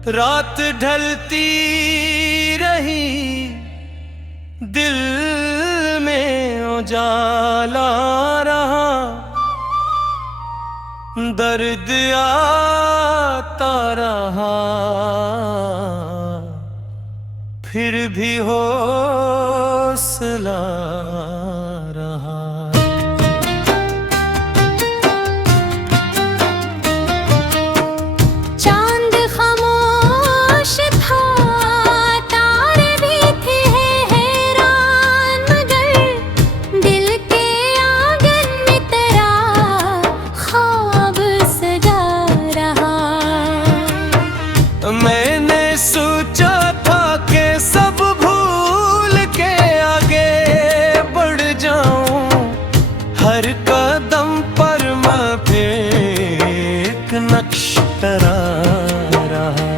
रात ढलती रही, दिल में उजाला रहा, दर्द आता रहा, फिर भी हौसला रहा। चांद खामोश था, तारे भी थे हैरान, मगर दिल के आंगन में तेरा ख्वाब सजा रहा। मैंने सोचा था कि सब भूल के आगे बढ़ जाऊं, हर कदम पर मैं एक नक्श तरा रहा।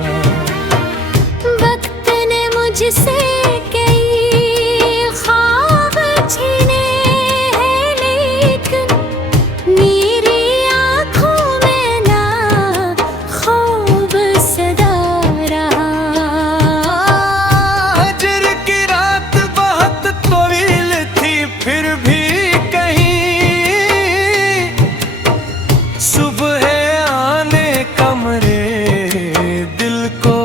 वक्त ने मुझसे कई ख्वाब छीने हैं, लेकिन मेरी आंखों में ना ख्वाब सदा रहा। हजर की रात बहुत तवील थी, फिर भी कहीं सुबह आने का मेरे दिल को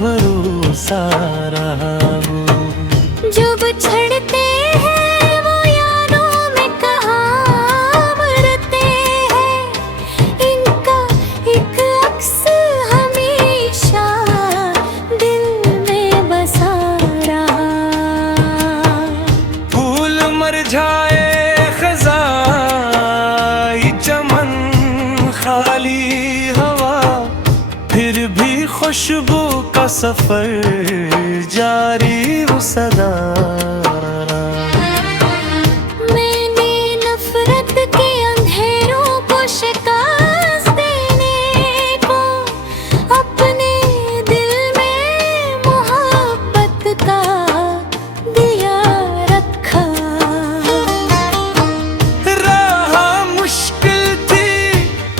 भरोसा रहा। जो बिछड़ते हैं वो यारों में कहाँ मरते हैं, इनका एक अक्स हमेशा दिल में बसा रहा। फूल मुरझाए, खज़ाई चमन, खाली हवा, फिर भी खुशबू का सफर जारी वो सदा। मैंने नफरत के अंधेरों को शिकस्त देने को अपने दिल में मोहब्बत का दिया रखा। राह मुश्किल थी,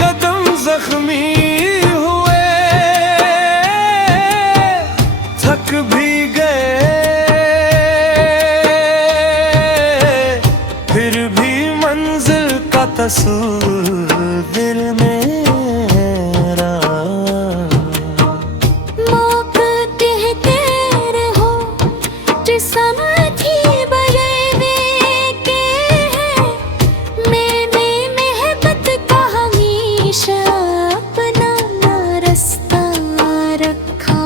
कदम जख्मी हुए, थक भी गए, फिर भी मंजिल का तस्वीर दिल में रहा। मौक कहते रहो जिसमथी बजवे के हैं, मैंने मेहबत का हमेशा अपना रास्ता रखा।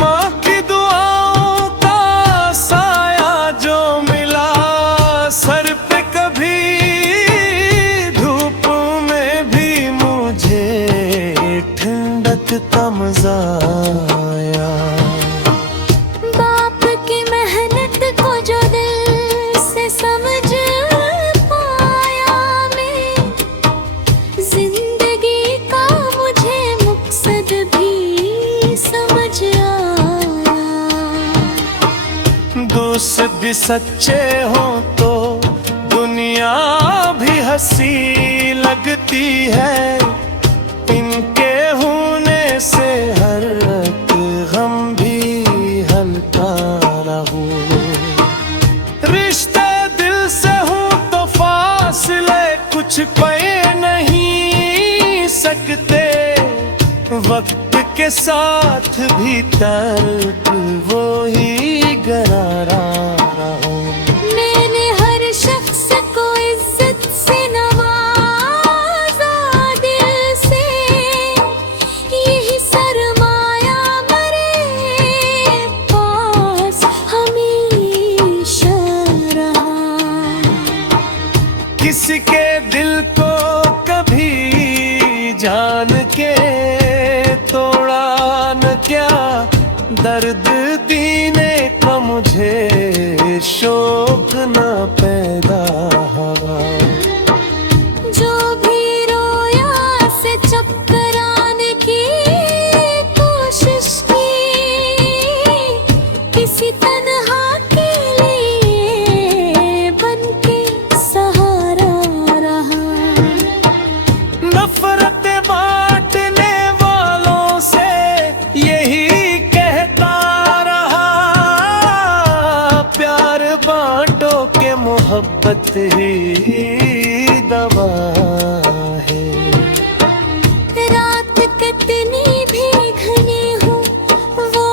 माँ की दुआओं का साया जो मिला सर पे, कभी धूप में भी मुझे ठंडक का मजा आया। बाप की मेहनत को जो दिल से समझ पाया मैं, जिंदगी का मुझे मकसद भी समझ आया। दोस्त भी सच्चे हों तो दुनिया भी हंसी लगती है, इनके होने से हर एक गम भी हल्का रहूं। रिश्ते दिल से हूं तो फासले कुछ पे नहीं सकते, वक्त के साथ भी तर्क वो ही गरारा रहूं। मैंने हर शख्स को इज्जत से नवाजा दिल से, यही सरमाया मेरे पास हमेशा रहा। किसी के दिल को कभी जान के तोड़ा न क्या, दर्द दीने का मुझे शौक न पैदा हुआ। जो भी रोया से चक्कराने की कोशिश की, किसी तन्हा के लिए बन के सहारा रहा। नफरत बांटने वालों से रात ही दवा है। रात कितनी भी घनी हो वो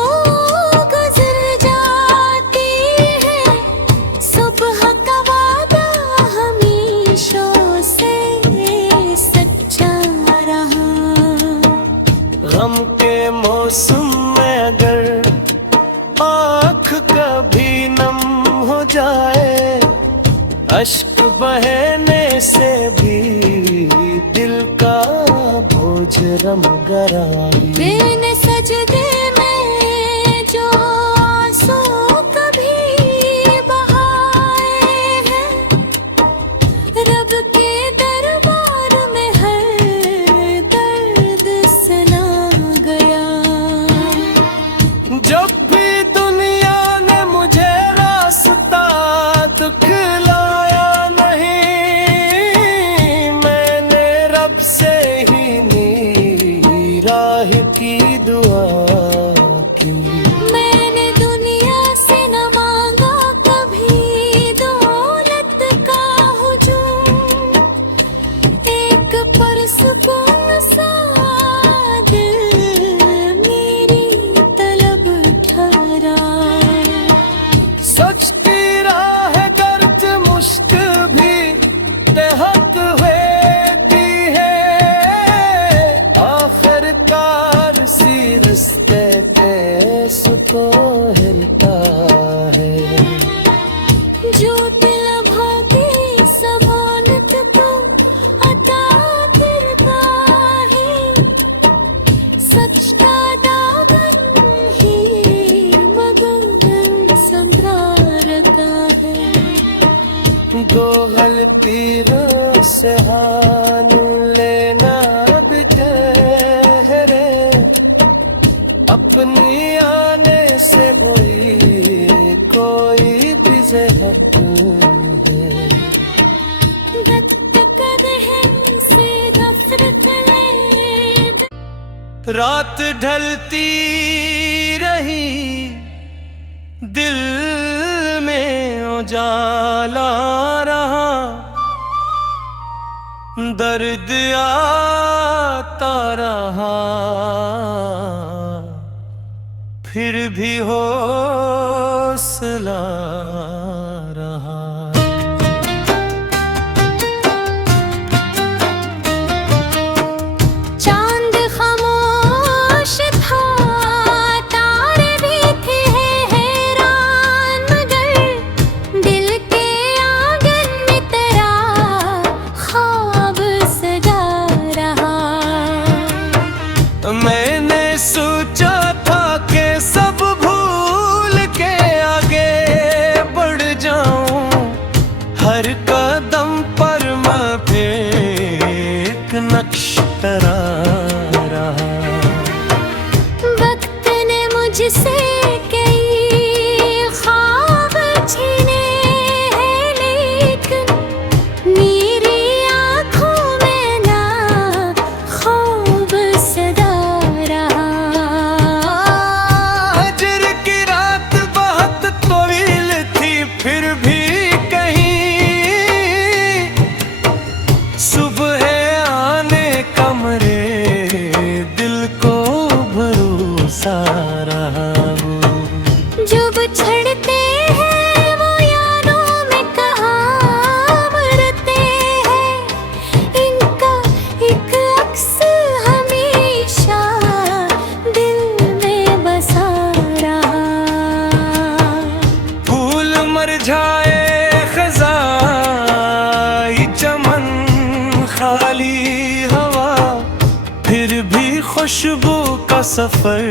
गुजर जाती है, सुबह का वादा हमेशा से सच्चा रहा। गम के मौसम में अगर आँख कभी नम हो जाए, अश्क बहने से भी दिल का बोझ रम गराए। बिन सजदे में जो आंसू कभी बहाए हैं, रब के दरबार में हर दर्द सना गया। जब भी दुनिया ने मुझे रास्ता दिखलाया नहीं, मैंने रब से ही राह की दुआ की। मैंने दुनिया से न मांगा कभी दौलत का हुजूम, एक पुरसुकून सा दिल मेरी तलब ठहरा। सच की राह गर्द मुश्क भी तहत होती है, आखिरकार सी रिश्ते के सुको हिलता है। जो दिल भागी समानत को अता करता है, सच का दामन ही मगन संभालता है। दो गलती से हान लेना भी ठहरे, अपनी आने से बुरी कोई भी ज़हर है। वक्त कदह से नफरत ले। रात ढलती रही, दिल में उजाला रहा, दर्द आता रहा, फिर भी हौसला रहा। चांद खामोश था, तारे भी थे हैरान, मगर दिल के आंगन में तेरा ख्वाब सजा रहा। मैंने सोचा था कि सब भूल के आगे बढ़ जाऊं, हर कदम पर मैं एक नक्श तरा रहा। वक्त ने मुझसे कई ख्वाब छीने हैं, लेकिन मेरी आँखों में ना ख्वाब सदा रहा। हजर की रात बहुत तवील थी, फिर भी कहीं सुबह आने का मेरे दिल को भरोसा रहा। जो बिछड़ते हैं वो यारों में कहाँ मरते हैं, इनका एक अक्स हमेशा दिल में बसा रहा। फूल मुरझाए खज़ाई चमन खाली हवा, फिर भी खुशबू का सफर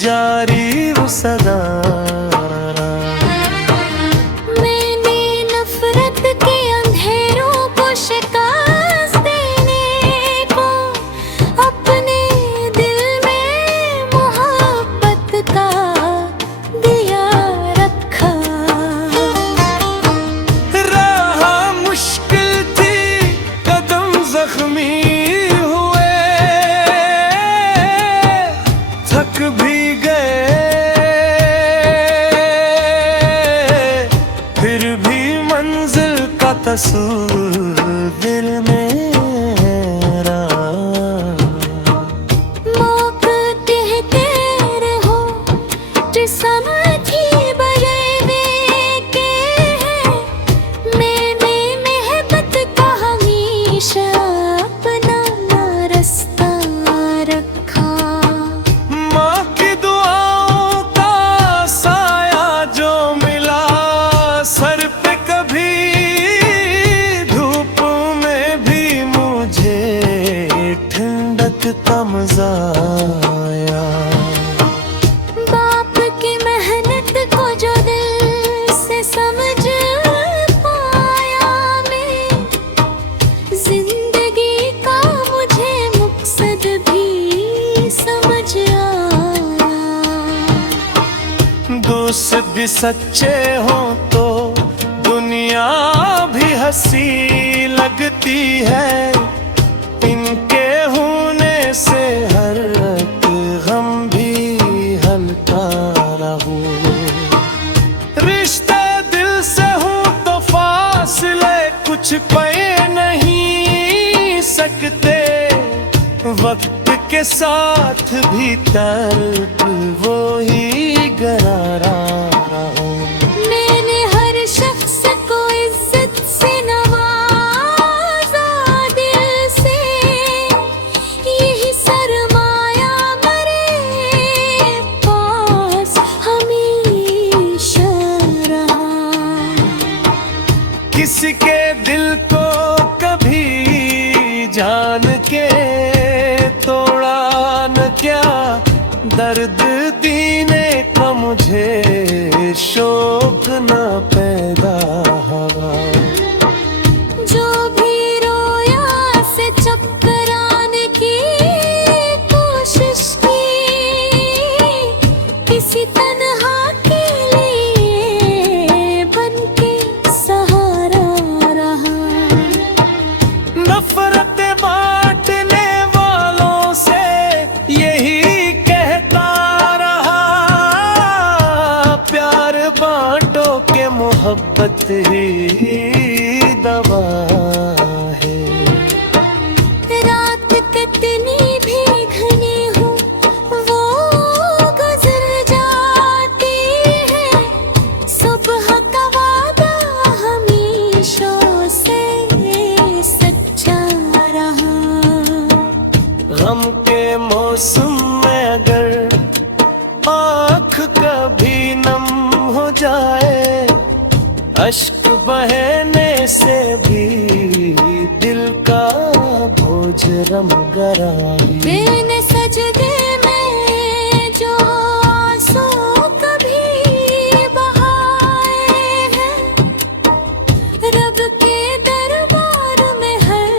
जारी वो सदा। मैंने नफरत के अंधेरों को शिकस्त देने को अपने दिल में मोहब्बत का दिया रखा। राह मुश्किल थी, कदम जख्मी हुए, थक भी गए, फिर भी मंजिल का कसूर दिल मेरा। मौक कहते रहो जिसम थी बजेवे के है, मैंने मेहबत का हमेशा अपना रास्ता रखा। माँ की दुआओं का साया जो मिला सर पे, कभी धूप में भी मुझे ठंडक का मजा आया। बाप की मेहनत को जो दिल से समझ पाया मैं, जिंदगी का मुझे मकसद भी समझ आया। दोस्त भी सच्चे हों तो दुनिया भी हंसी लगती है, इनके होने से हर एक गम भी हल्का रहूं। रिश्ते दिल से हूं तो फासले कुछ पे नहीं सकते, वक्त के साथ भी तर्क वो ही गहरा रहूं। मैंने हर शख्स को इज्जत से नवाजा दिल से, यही सरमाया मेरे पास हमेशा रहा। किसी के दिल को कभी जान के तोड़ा न क्या, दर्द दीने का मुझे शौक न पैदा हुआ। जो भी रोया से चकराने की कोशिश की, किसी तन्हा के लिए बन के सहारा रहा। नफरत बांटने वालों से यही कहता रहा, प्यार बांटो के मोहब्बत ही दवा है। रात कितनी भी घनी हो वो गुजर जाती है, सुबह का वादा हमेशा से सच्चा रहा। गम के मौसम में अगर आँख कभी नम हो जाए, अश्क बहने से भी दिल का बोझ रम गराए। मैंने सजदे में जो आंसू कभी बहाए हैं, रब के दरबार में हर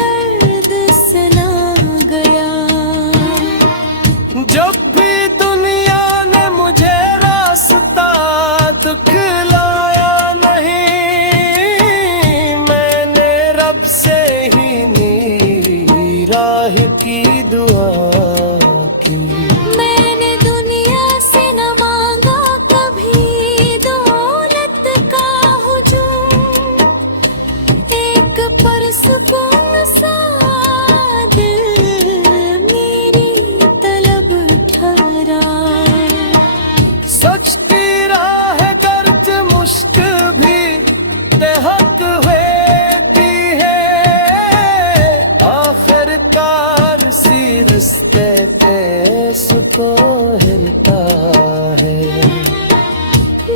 दर्द सना गया। जब भी दुनिया ने मुझे रास्ता दिखलाया नहीं, मैंने रब से ही निराह की दुआ की। मैंने दुनिया से न मांगा कभी दौलत का हुजूम, एक परसुकून सा दिल मेरी तलब ठहरा। सच की राह गर्ज मुश्क भी बेहक होती है, आखिरकार सी रिश्ते पे सुको हिलता है।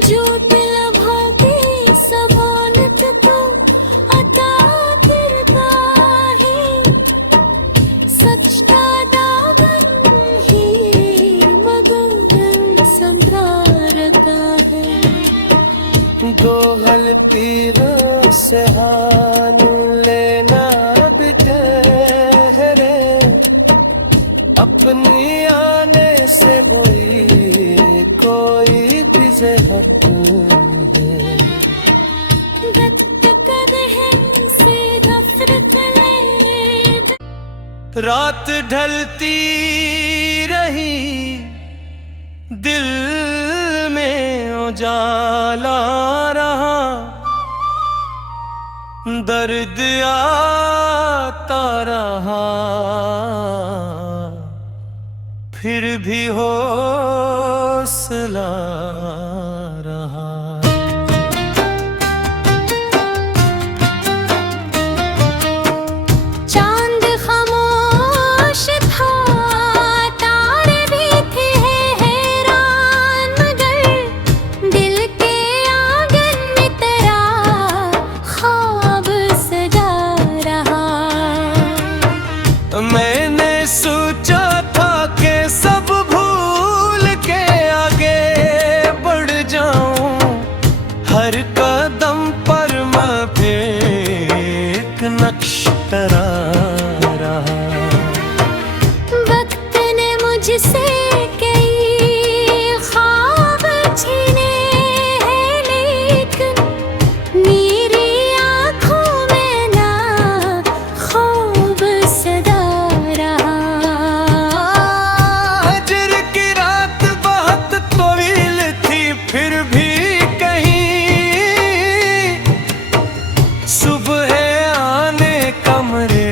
जो दिल भाती समानत को अता करता है, सच का दामन ही मगर संभालता है। दो गलती से हान लेना भी ठहरे, अपनी आने से वही कोई भी जहत है। दत्त कदह से नफरत ले, रात ढलती रही दिल में उजाला रहा, दर्द आता रहा, फिर भी हौसला रहा। चांद खामोश था, तारे भी थे हैरान, मगर दिल के आंगन में तेरा ख्वाब सजा रहा। मैंने सोचा था कि सब भूल के आगे बढ़ जाऊं, हर कदम पर मैं एक नक्श तरा रहा। वक्त ने मुझसे कई ख्वाब छीने हैं, लेकिन मेरी आंखों में ना ख्वाब सदा रहा। हजर की रात बहुत तवील थी, फिर भी कहीं सुबह आने का मेरे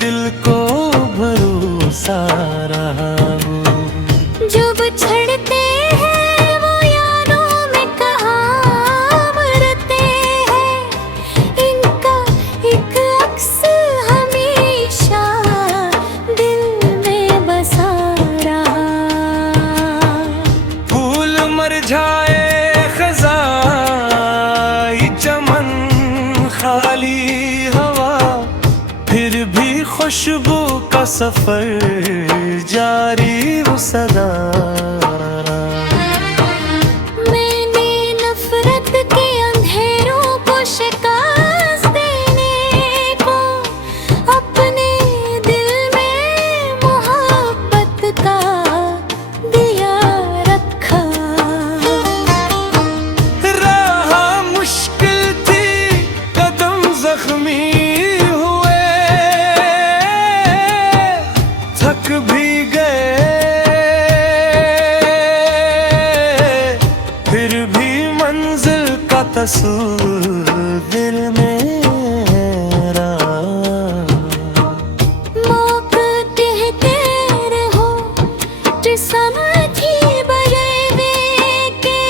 दिल को भरोसा रहा। जो बिछड़ते हैं वो यादों में कहाँ मरते हैं, इनका एक अक्स हमेशा दिल में बसा रहा। फूल मुरझाए खज़ाई चमन खाली हवा, फिर भी खुशबू का सफर जारी वो सदा। मैंने नफरत के अंधेरों को शिकस्त देने को अपने दिल में मोहब्बत का दिया रखा। राह मुश्किल थी, कदम जख्मी हुए, थक भी गए, फिर भी मंजिल का तस्वीर दिल में रहा। मौक कहते रहो जिस्मती बरेवे के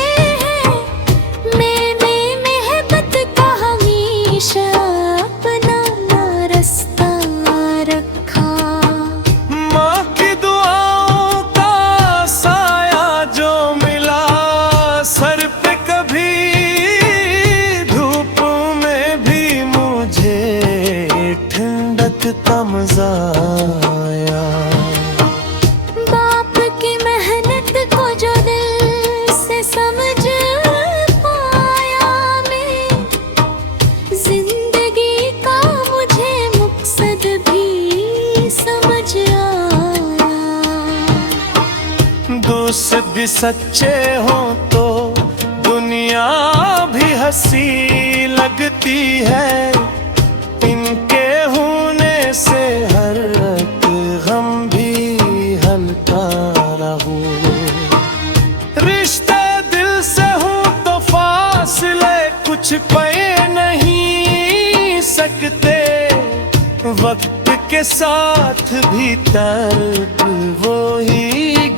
हैं, मैंने मोहब्बत का हमेशा अपना रास्ता रखा। माँ की दुआओं का साया जो मिला सर पे, कभी धूप में भी मुझे ठंडक का मजा आया। बाप की मेहनत को जो दिल से समझ पाया मैं, जिंदगी का मुझे मकसद भी समझ आया। दोस्त भी सच्चे हो तो दुनिया भी हंसी लगती है, इनके होने से हर एक गम भी हल्का रहूं। रिश्ते दिल से हूँ तो फासले कुछ पे नहीं सकते, वक्त के साथ भी तर्क वो ही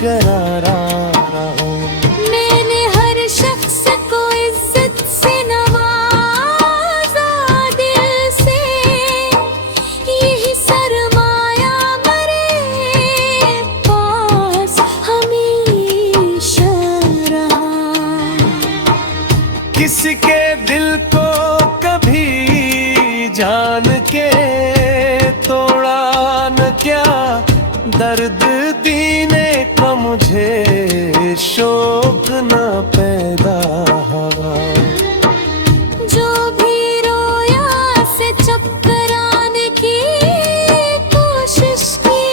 गरारा रहूं। मैंने हर शख्स को इज्जत से नवाजा दिल से, यही सरमाया मेरे पास हमेशा रहा। किसी के दिल को कभी जान के तोड़ा न क्या, दर्द दीने का मुझे शौक न पैदा हुआ। जो भी रोया से चक्कराने की कोशिश की,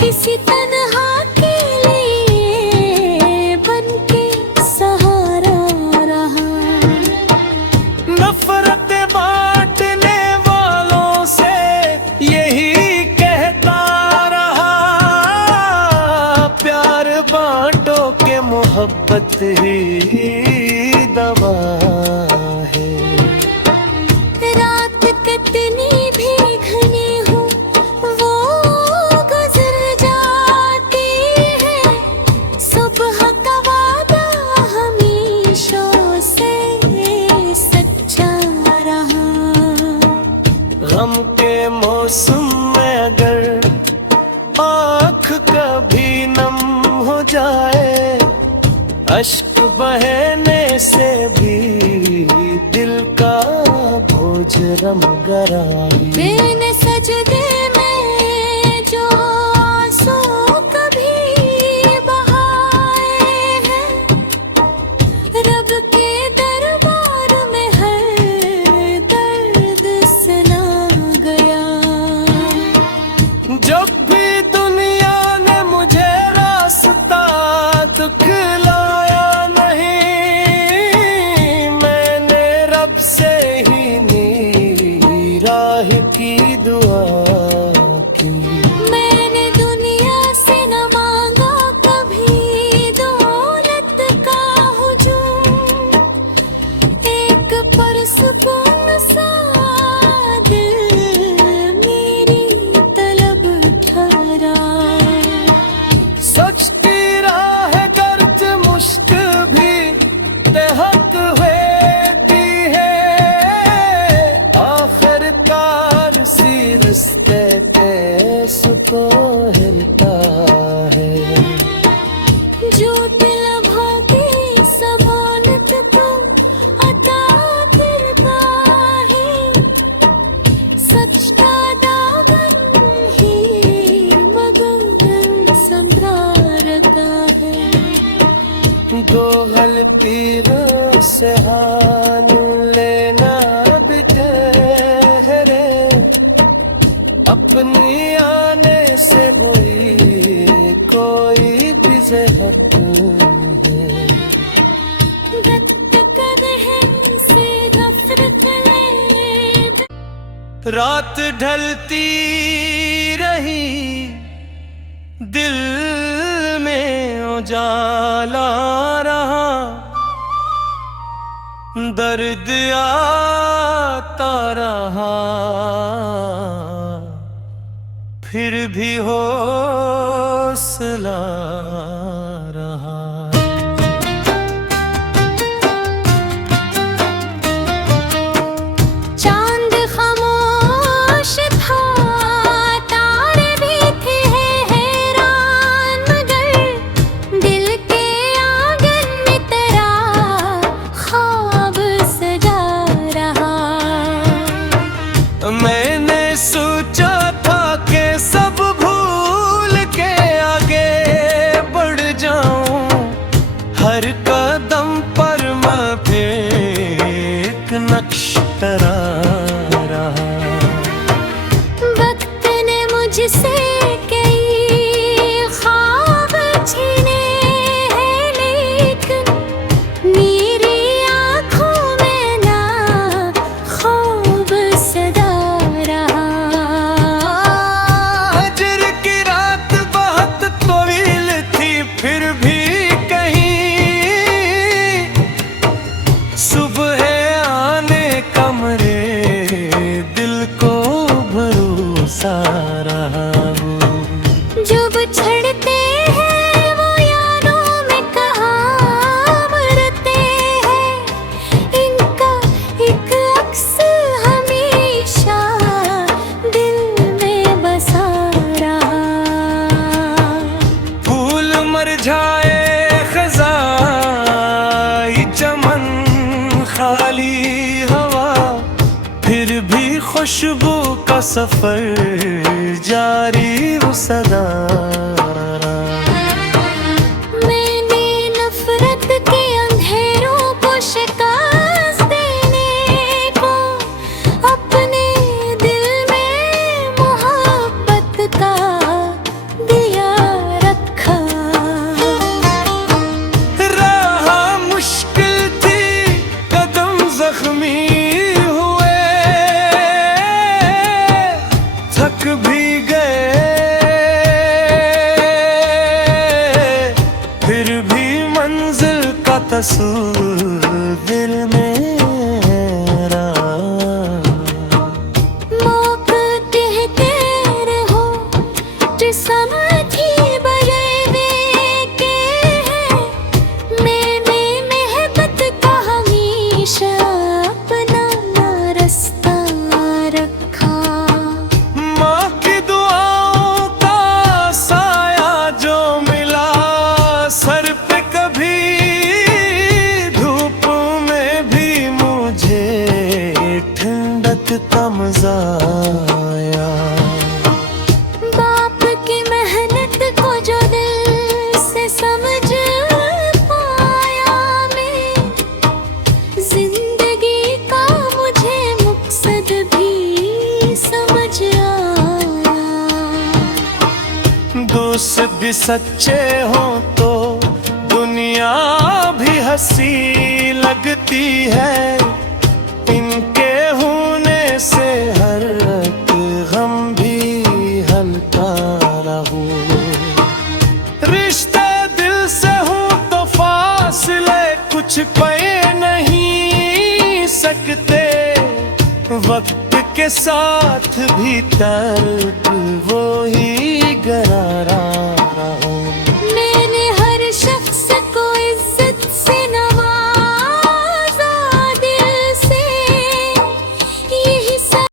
किसी तन्हा के लिए बन के सहारा रहा। नफरत बांटने वालों से यही कहता रहा, प्यार बांटो के मोहब्बत ही दवा है। आँख कभी नम हो जाए, अश्क बहने से भी दिल का बोझ रम गराए। मैंने सजदे में जो आंसू कभी बहाए हैं, रब के दरबार में हर दर्द सुना गया। जब भी दुनिया ने मुझे रास्ता दिखलाया नहीं, मैंने रब से ही निराह की दुआ की। मैंने दुनिया से न मांगा कभी दौलत का हुजूम, एक पुरसुकून सा दिल मेरी तलब ठहरा। सच की राह गर्ज मुश्क भी तेहक होती है, आखिरकार सीरस कहते सुको हिलता है। जो दिल भाती सबानत को अता करता है, सच का दामन ही मगन संभालता है। दो गलती से हान लेना भी ठहरे, अपनी आने से कोई भी ज़हर है। रक्त कदह से नफरत ले, रात ढलती रही, दिल में उजाला रहा, दर्द आता रहा, फिर भी हौसला रहा। चांद खामोश था, तारे भी थे हैरान, मगर दिल के आंगन में तेरा ख्वाब सजा रहा। मैंने सोचा था कि सब भूल के आगे बढ़ जाऊं, हर कदम पर मैं एक नक्श तरा रहा। वक्त ने मुझसे कई ख्वाब छीने हैं, लेकिन मेरी आँखों में ना ख्वाब सदा रहा। हजर की रात बहुत तवील थी, फिर भी कहीं सुबह आने का मेरे दिल को भरोसा रहा। जो बिछड़ते हैं वो यारों में कहाँ मरते हैं, इनका एक अक्स हमेशा दिल में बसा रहा। फूल मुरझाए खज़ाई चमन खाली हवा, फिर भी खुशबू का सफर जारी वो सदा। मैंने नफरत के अंधेरों को शिकस्त देने को अपने दिल में मोहब्बत का दिया रखा। राह मुश्किल थी, कदम जख्मी हुए, थक भी गए, फिर भी मंजिल का तस्वीर दिल में रहा। मौक कहते रहो समझी बगैवे के हैं, मैंने मेहबत का हमेशा अपना रास्ता रखा। माँ की दुआओं का ज़ाया। बाप की मेहनत को जो दिल से समझ पाया मैं, जिंदगी का मुझे मकसद भी समझ आया। दोस्त भी सच्चे हों तो दुनिया भी हंसी लगती है, इनके होने से हर एक गम भी हल्का रहूं। रिश्ते दिल से हो तो फासले कुछ पे नहीं सकते, वक्त के साथ भी तर्क वो ही गहरा